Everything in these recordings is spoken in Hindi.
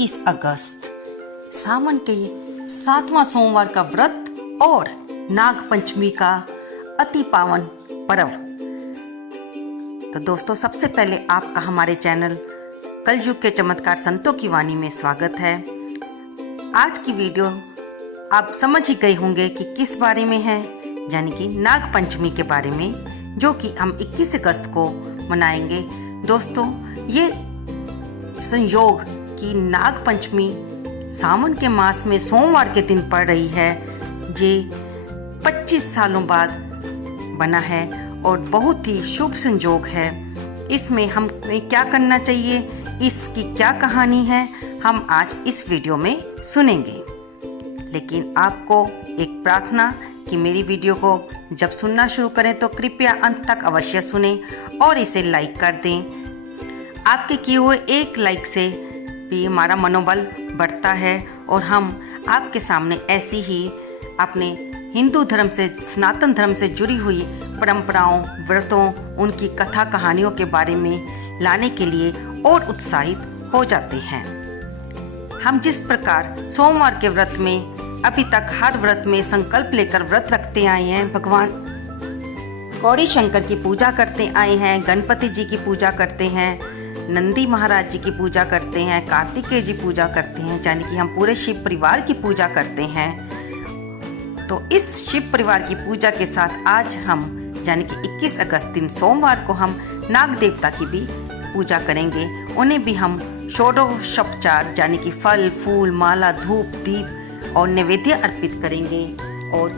21 अगस्त सावन के 7वां सोमवार का व्रत और नाग पंचमी का अति पावन पर्व। तो दोस्तों, सबसे पहले आपका हमारे चैनल कलयुग के चमत्कार संतों की वाणी में स्वागत है। आज की वीडियो आप समझ ही गए होंगे कि किस बारे में है, यानी कि नाग पंचमी के बारे में, जो कि हम 21 अगस्त को मनाएंगे। दोस्तों, ये संयोग कि नाग पंचमी सावन के मास में सोमवार के दिन पड़ रही है, ये 25 सालों बाद बना है और बहुत ही शुभ संयोग है। इसमें हमें क्या करना चाहिए, इसकी क्या कहानी है, हम आज इस वीडियो में सुनेंगे। लेकिन आपको एक प्रार्थना कि मेरी वीडियो को जब सुनना शुरू करें तो कृपया अंत तक अवश्य सुनें और इसे लाइक कर दें। आपके किए हुए एक लाइक से भी हमारा मनोबल बढ़ता है और हम आपके सामने ऐसी ही अपने हिंदू धर्म से, सनातन धर्म से जुड़ी हुई परंपराओं, व्रतों, उनकी कथा कहानियों के बारे में लाने के लिए और उत्साहित हो जाते हैं। हम जिस प्रकार सोमवार के व्रत में अभी तक हर व्रत में संकल्प लेकर व्रत रखते आए हैं, भगवान गौरी शंकर की पूजा करते आए हैं, गणपति जी की पूजा करते हैं, नंदी महाराज जी की पूजा करते हैं, कार्तिकेय जी पूजा करते हैं, यानी कि हम पूरे शिव परिवार की पूजा करते हैं। तो इस शिव परिवार की पूजा के साथ आज हम, यानी कि 21 अगस्त दिन सोमवार को हम नाग देवता की भी पूजा करेंगे। उन्हें भी हम षोडशोपचार यानी कि फल, फूल, माला, धूप, दीप और नैवेद्य अर्पित करेंगे। और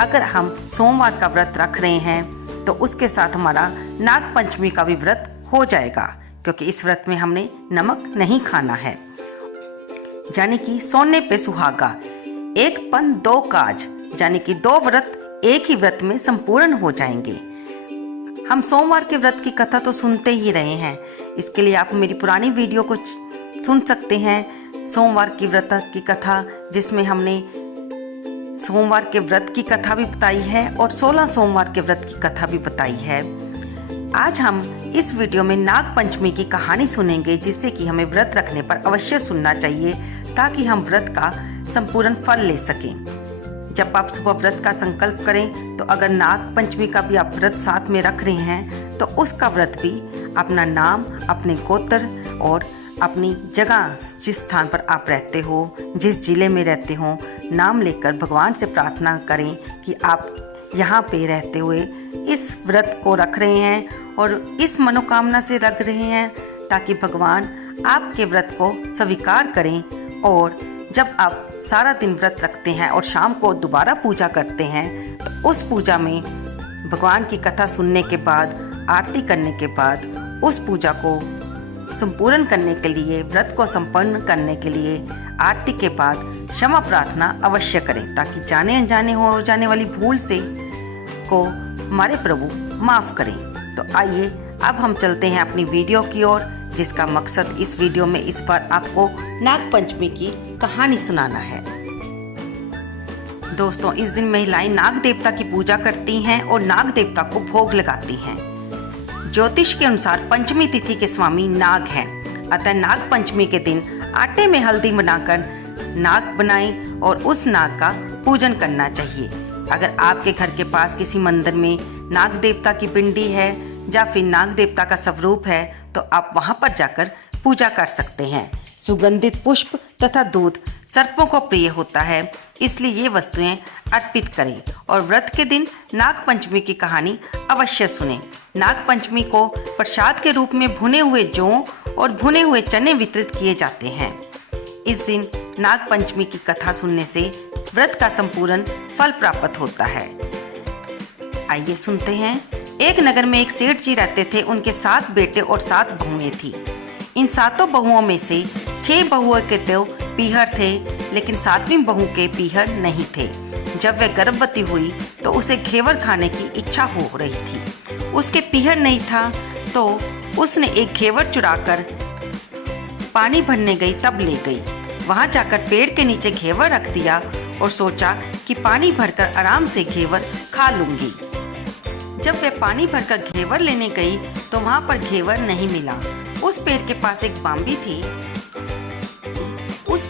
अगर हम सोमवार का व्रत रख रहे हैं तो उसके साथ हमारा नाग पंचमी का भी व्रत हो जाएगा, क्योंकि इस व्रत में हमने नमक नहीं खाना है। यानी कि सोने पे सुहागा, एक पन दो काज, यानी कि 2 व्रत एक ही व्रत में संपूर्ण हो जाएंगे। हम सोमवार के व्रत की कथा तो सुनते ही रहे हैं, इसके लिए आप मेरी पुरानी वीडियो को सुन सकते हैं, सोमवार की व्रत की कथा, जिसमें हमने सोमवार के व्रत की कथा भी बताई है और 16 सोमवार के व्रत की कथा भी बताई है। आज हम इस वीडियो में नाग पंचमी की कहानी सुनेंगे, जिससे कि हमें व्रत रखने पर अवश्य सुनना चाहिए, ताकि हम व्रत का संपूर्ण फल ले सकें। जब आप सुबह व्रत का संकल्प करें तो अगर नाग पंचमी का भी आप व्रत साथ में रख रहे हैं तो उसका व्रत भी अपना नाम, अपने गोत्र और अपनी जगह, जिस स्थान पर आप रहते हो, जिस जिले में रहते हो, नाम लेकर भगवान से प्रार्थना करें कि आप यहाँ पे रहते हुए इस व्रत को रख रहे हैं और इस मनोकामना से रख रहे हैं, ताकि भगवान आपके व्रत को स्वीकार करें। और जब आप सारा दिन व्रत रखते हैं और शाम को दोबारा पूजा करते हैं तो उस पूजा में भगवान की कथा सुनने के बाद, आरती करने के बाद, उस पूजा को संपूर्ण करने के लिए, व्रत को संपन्न करने के लिए आरती के बाद क्षमा प्रार्थना अवश्य करें, ताकि जाने अनजाने हो जाने वाली भूल से को हमारे प्रभु माफ करें। तो आइए अब हम चलते हैं अपनी वीडियो की ओर, जिसका मकसद इस वीडियो में इस बार आपको नाग पंचमी की कहानी सुनाना है। दोस्तों, इस दिन महिलाएं नाग देवता की पूजा करती हैं और नाग देवता को भोग लगाती हैं। ज्योतिष के अनुसार पंचमी तिथि के स्वामी नाग हैं, अतः नाग पंचमी के दिन आटे में हल्दी बनाकर नाग बनाएं और उस नाग का पूजन करना चाहिए। अगर आपके घर के पास किसी मंदिर में नाग देवता की पिंडी है या फिर नाग देवता का स्वरूप है तो आप वहां पर जाकर पूजा कर सकते हैं। सुगंधित पुष्प तथा दूध सर्पों को प्रिय होता है, इसलिए ये वस्तुएं अर्पित करें और व्रत के दिन नाग पंचमी की कहानी अवश्य सुनें। नाग पंचमी को प्रसाद के रूप में भुने हुए जौ और भुने हुए चने वितरित किए जाते हैं। इस दिन नाग पंचमी की कथा सुनने से व्रत का संपूर्ण फल प्राप्त होता है। आइए सुनते हैं। एक नगर में एक सेठ जी रहते थे। उनके 7 बेटे और 7 बहुएं थी। इन 7 बहुओं में से 6 बहुओं के तो पीहर थे, लेकिन 7वीं बहू के पीहर नहीं थे। जब वह गर्भवती हुई तो उसे घेवर खाने की इच्छा हो रही थी। उसके पीहर नहीं था तो उसने एक घेवर चुराकर पानी भरने गई, तब ले गई। वहां जाकर पेड़ के नीचे घेवर रख दिया और सोचा कि पानी भरकर आराम से घेवर खा लूंगी। जब वह पानी भरकर घेवर लेने गई तो वहां पर घेवर नहीं मिला। उस पेड़ के पास एक बांबी थी।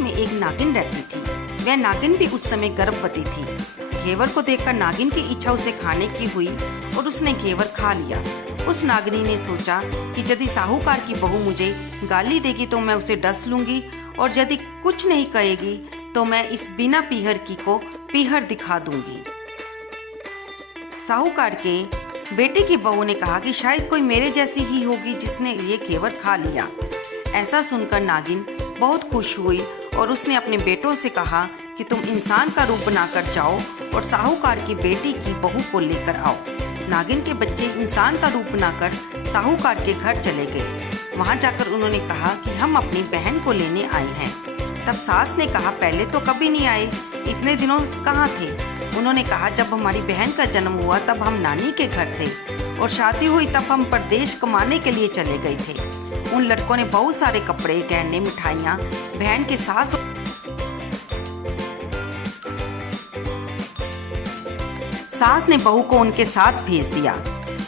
में एक नागिन रहती थी। वह नागिन भी उस समय गर्भवती थी। घेवर को देखकर नागिन की इच्छा उसे खाने की हुई और उसने घेवर खा लिया। उस नागिनी ने सोचा कि यदि साहूकार की बहू मुझे गाली देगी तो मैं उसे डस लूंगी, और यदि कुछ नहीं कहेगी तो मैं इस बिना पीहर की को पीहर दिखा दूंगी। साहूकार के बेटे की बहू ने कहा कि शायद कोई मेरे जैसी ही होगी जिसने ये घेवर खा लिया। ऐसा सुनकर नागिन बहुत खुश हुई और उसने अपने बेटों से कहा कि तुम इंसान का रूप बनाकर जाओ और साहूकार की बेटी की बहू को लेकर आओ। नागिन के बच्चे इंसान का रूप बनाकर साहूकार के घर चले गए। वहां जाकर उन्होंने कहा कि हम अपनी बहन को लेने आए हैं। तब सास ने कहा, पहले तो कभी नहीं आए, इतने दिनों कहाँ थे? उन्होंने कहा, जब हमारी बहन का जन्म हुआ तब हम नानी के घर थे और शादी हुई तब हम परदेश कमाने के लिए चले गए थे। उन लड़कों ने बहुत सारे कपड़े, गहने, मिठाइयाँ बहन के सास ने बहू को उनके साथ भेज दिया।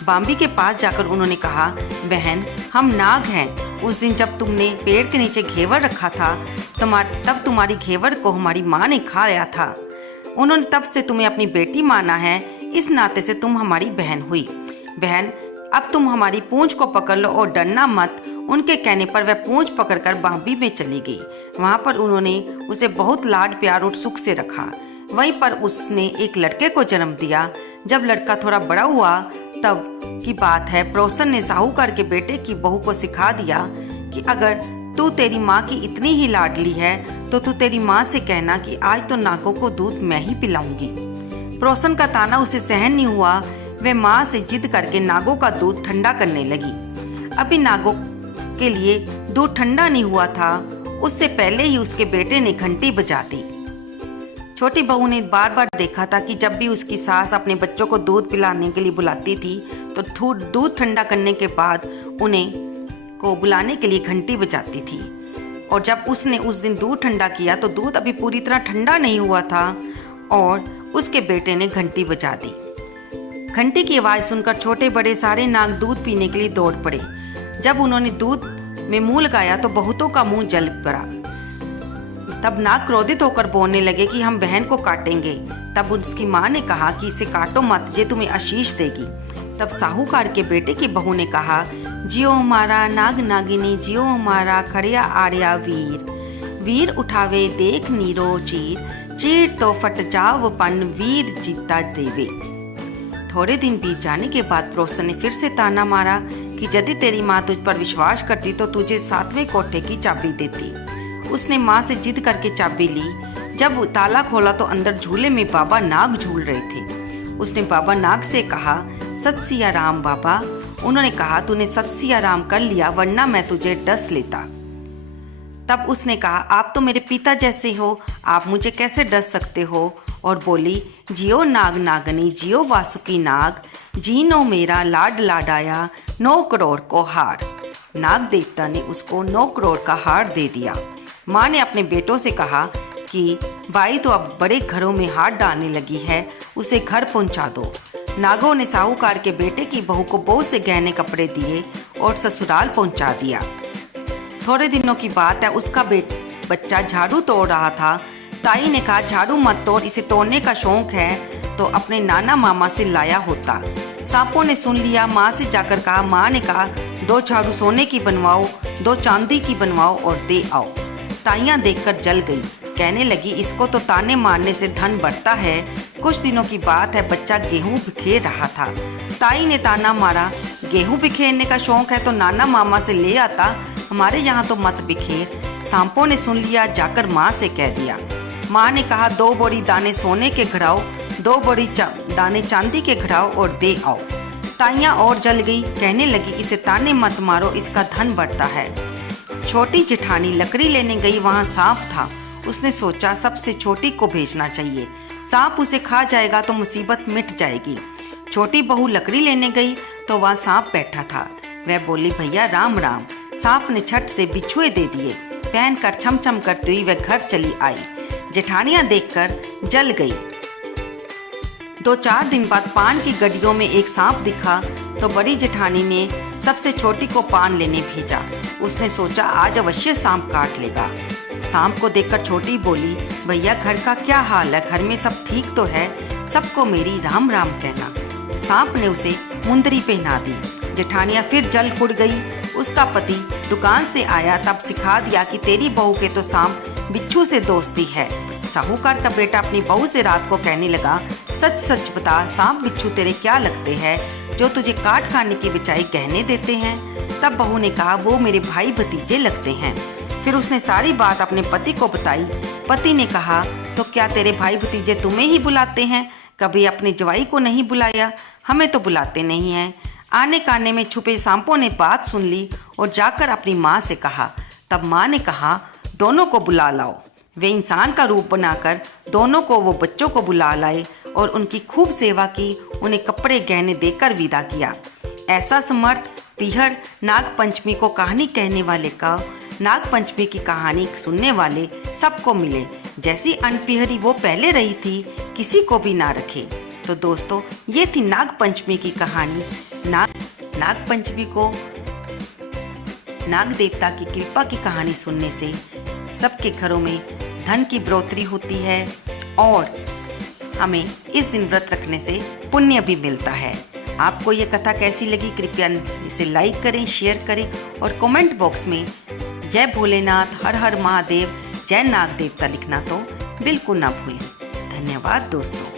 बाम्बी के पास जाकर उन्होंने कहा, बहन हम नाग हैं। उस दिन जब तुमने पेड़ के नीचे घेवर रखा था तब तुम्हारी घेवर को हमारी माँ ने खा लिया था। उन्होंने तब से तुम्हें अपनी बेटी माना है, इस नाते से तुम हमारी बहन हुई। बहन अब तुम हमारी पूंछ को पकड़ लो और डरना मत। उनके कहने पर वह पूंछ पकड़कर बाम्बी में चली गई। वहां पर उन्होंने उसे बहुत लाड प्यार और सुख से रखा। वहीं पर उसने एक लड़के को जन्म दिया। जब लड़का थोड़ा बड़ा हुआ तब की बात है, प्रोसन ने साहूकार के बेटे की बहू को सिखा दिया कि अगर तू तेरी माँ की इतनी ही लाडली है तो तू तेरी माँ से कहना कि आज तो नागों को दूध मैं ही पिलाऊंगी। प्रोसन का ताना उसे सहन नहीं हुआ। वह माँ से जिद करके नागों का दूध ठंडा करने लगी। अभी नागों के लिए दूध ठंडा नहीं हुआ था, उससे पहले ही उसके बेटे ने घंटी बजा दी। छोटी बहू ने बार बार देखा था कि जब भी उसकी सास अपने बच्चों को दूध पिलाने के लिए बुलाती थी तो दूध ठंडा करने के बाद उन्हें को बुलाने के लिए घंटी बजाती थी। और जब उसने उस दिन दूध ठंडा किया तो दूध अभी पूरी तरह ठंडा नहीं हुआ था और उसके बेटे ने घंटी बजा दी। घंटी की आवाज़ सुनकर छोटे बड़े सारे नाग दूध पीने के लिए दौड़ पड़े। जब उन्होंने दूध में मुंह लगाया तो बहुतों का मुंह जल पड़ा। तब नाग क्रोधित होकर बोलने लगे कि हम बहन को काटेंगे। तब उसकी माँ ने कहा कि इसे काटो मत, ये तुम्हें आशीष देगी। तब साहूकार के बेटे की बहू ने कहा, जियो हमारा नाग नागिनी, जियो हमारा खड़िया आर्या वीर। वीर उठावे देख नीरो चीर, चीर तो फट जाव पन वीर जीता देवे। थोड़े दिन बीत जाने के बाद प्रोसन ने फिर से ताना मारा कि यदि तेरी माँ तुझ पर विश्वास करती तो तुझे 7वें कोठे की चाबी देती। उसने माँ से जिद करके चाबी ली। जब ताला खोला तो अंदर झूले में बाबा नाग झूल रहे थे। उसने बाबा नाग से कहा, सत सिया राम बाबा। उन्होंने कहा, तूने सत सिया राम कर लिया वरना मैं तुझे डस लेता। तब उसने कहा, आप तो मेरे पिता जैसे हो, आप मुझे कैसे डस सकते हो? और बोली, जियो नाग नागनी, जियो वासुकी नाग, जीनो मेरा लाड लाडाया 9 करोड़ को हार। नाग देवता ने उसको 9 करोड़ का हार दे दिया। माँ ने अपने बेटों से कहा कि बाई तो अब बड़े घरों में हाथ डालने लगी है, उसे घर पहुंचा दो। नागों ने साहूकार के बेटे की बहू को बहुत से गहने कपड़े दिए और ससुराल पहुंचा दिया। थोड़े दिनों की बात है, उसका बच्चा झाड़ू तोड़ रहा था। ताई ने कहा, झाड़ू मत तोड़, इसे तोड़ने का शौक है तो अपने नाना मामा से लाया होता। सांपों ने सुन लिया। माँ से जाकर कहा, माँ ने कहा 2 झाड़ू सोने की बनवाओ, 2 चांदी की बनवाओ और दे आओ। ताइयां देखकर जल गई, कहने लगी, इसको तो ताने मारने से धन बढ़ता है। कुछ दिनों की बात है, बच्चा गेहूं बिखेर रहा था। ताई ने ताना मारा, गेहूं बिखेरने का शौक है तो नाना मामा से ले आता, हमारे यहाँ तो मत बिखेर। सांपों ने सुन लिया, जाकर माँ से कह दिया। माँ ने कहा, 2 बोरी दाने सोने के घड़ाओ, 2 बोरी दाने चांदी के घड़ाओ और दे आओ। ताइयां और जल गई, कहने लगी, इसे ताने मत मारो, इसका धन बढ़ता है। छोटी जेठानी लकड़ी लेने गई, वहाँ सांप था। उसने सोचा सबसे छोटी को भेजना चाहिए, सांप उसे खा जाएगा तो मुसीबत मिट जाएगी। छोटी बहू लकड़ी लेने गई तो वहाँ सांप बैठा था। वह बोली, भैया राम राम। सांप ने छट से बिछुए दे दिए। पहनकर छम छम करती हुई वह घर चली आई। जेठानियां देखकर जल गई। 2-4 दिन बाद पान की गड्डियों में एक सांप दिखा तो बड़ी जेठानी ने सबसे छोटी को पान लेने भेजा। उसने सोचा आज अवश्य सांप काट लेगा। सांप को देखकर छोटी बोली, भैया घर का क्या हाल है, घर में सब ठीक तो है? सबको मेरी राम राम कहना। सांप ने उसे मुंदरी पहना दी। जेठानिया फिर जल कुड़ गई। उसका पति दुकान से आया तब सिखा दिया कि तेरी बहू के तो सांप बिच्छू से दोस्ती है। साहूकार का बेटा अपनी बहू से रात को कहने लगा, सच सच बता, सांप बिच्छू तेरे क्या लगते हैं जो तुझे काट खाने की बजाय गहने देते हैं? तब बहू ने कहा, वो मेरे भाई भतीजे लगते हैं। फिर उसने सारी बात अपने पति को बताई। पति ने कहा, तो क्या तेरे भाई भतीजे तुम्हें ही बुलाते हैं? कभी अपने जवाई को नहीं बुलाया? हमें तो बुलाते नहीं हैं। आने काने में छुपे सांपों ने बात सुन ली और जाकर अपनी माँ से कहा। तब माँ ने कहा, दोनों को बुला लाओ। वे इंसान का रूप बनाकर दोनों को वो बच्चों को बुला लाए और उनकी खूब सेवा की, उन्हें कपड़े गहने देकर विदा किया। ऐसा समर्थ पीहर नाग पंचमी को कहानी कहने वाले का, नाग पंचमी की कहानी सुनने वाले सबको मिले। जैसी अनपिहरी वो पहले रही थी, किसी को भी ना रखे। तो दोस्तों, ये थी नाग पंचमी की कहानी। नाग पंचमी को नाग देवता की कृपा की कहानी सुनने से सबके घरों में धन की बढ़ोतरी होती है और हमें इस दिन व्रत रखने से पुण्य भी मिलता है। आपको ये कथा कैसी लगी? कृपया इसे लाइक करें, शेयर करें और कमेंट बॉक्स में जय भोलेनाथ, हर हर महादेव, जय नाग देवता लिखना तो बिल्कुल ना भूलें। धन्यवाद दोस्तों।